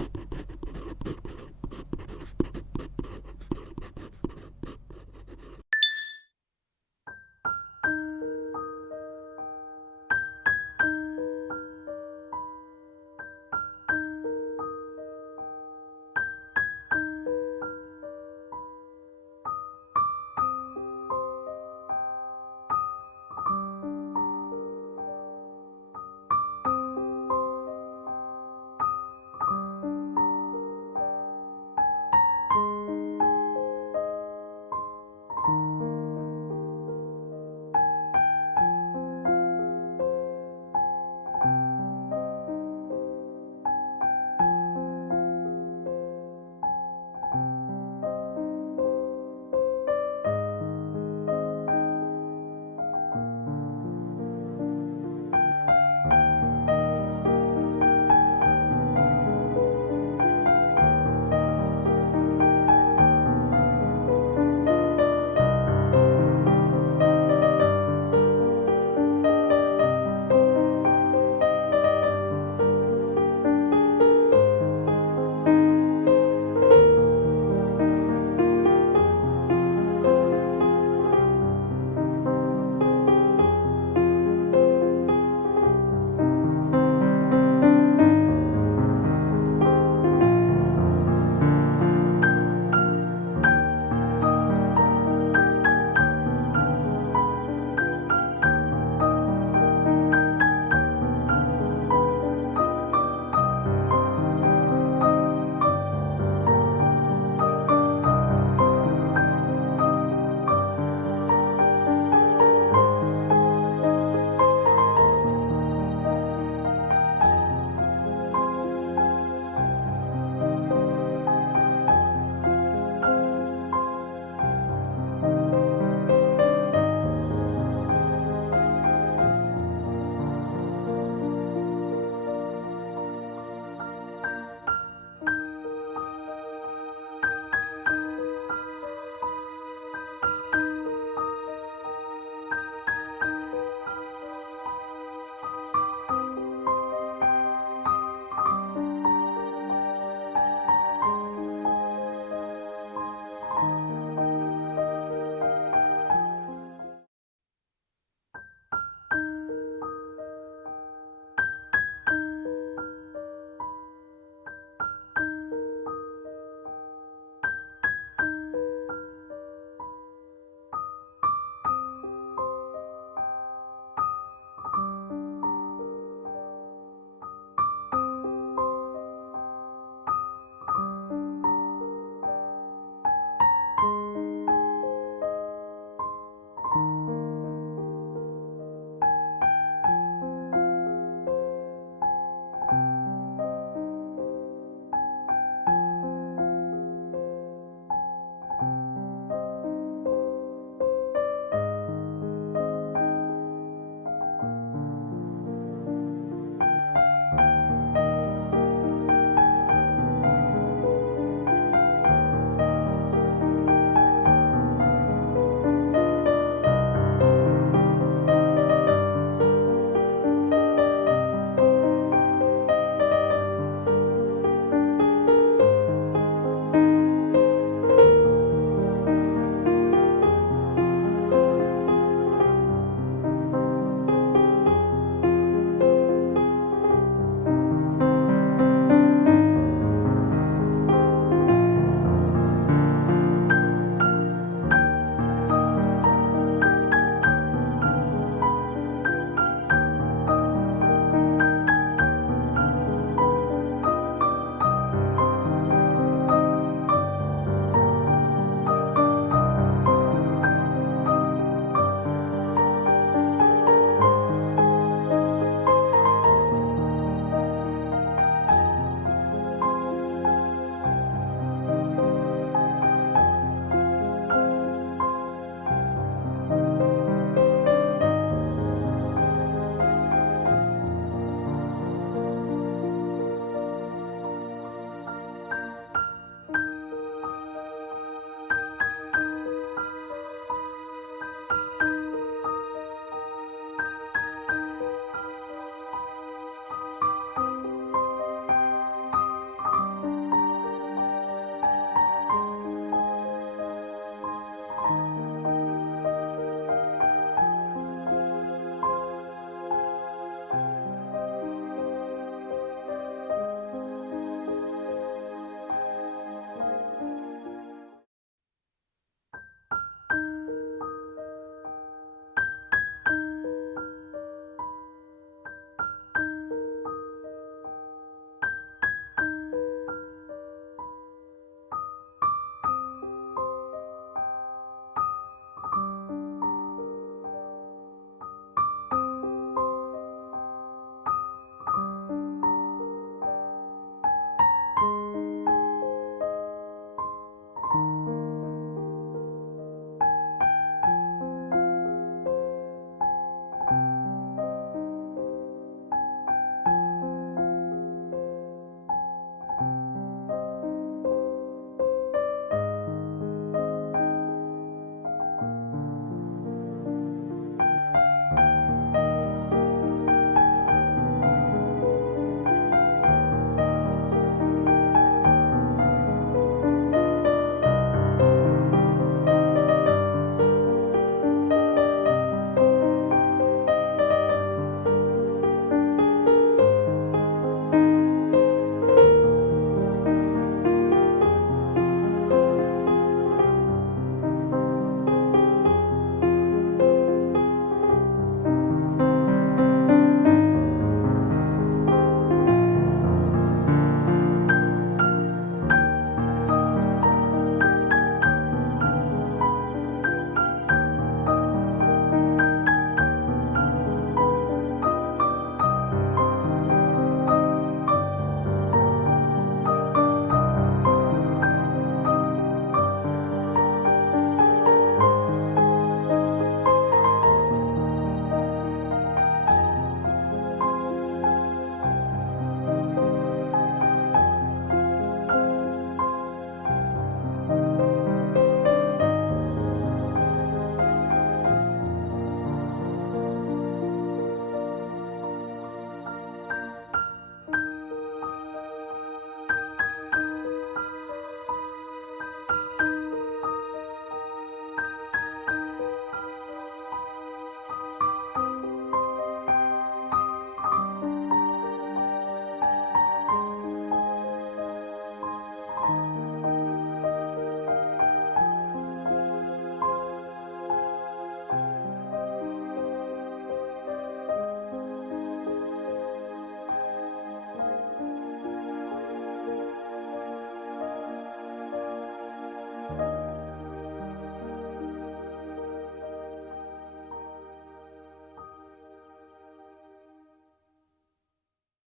you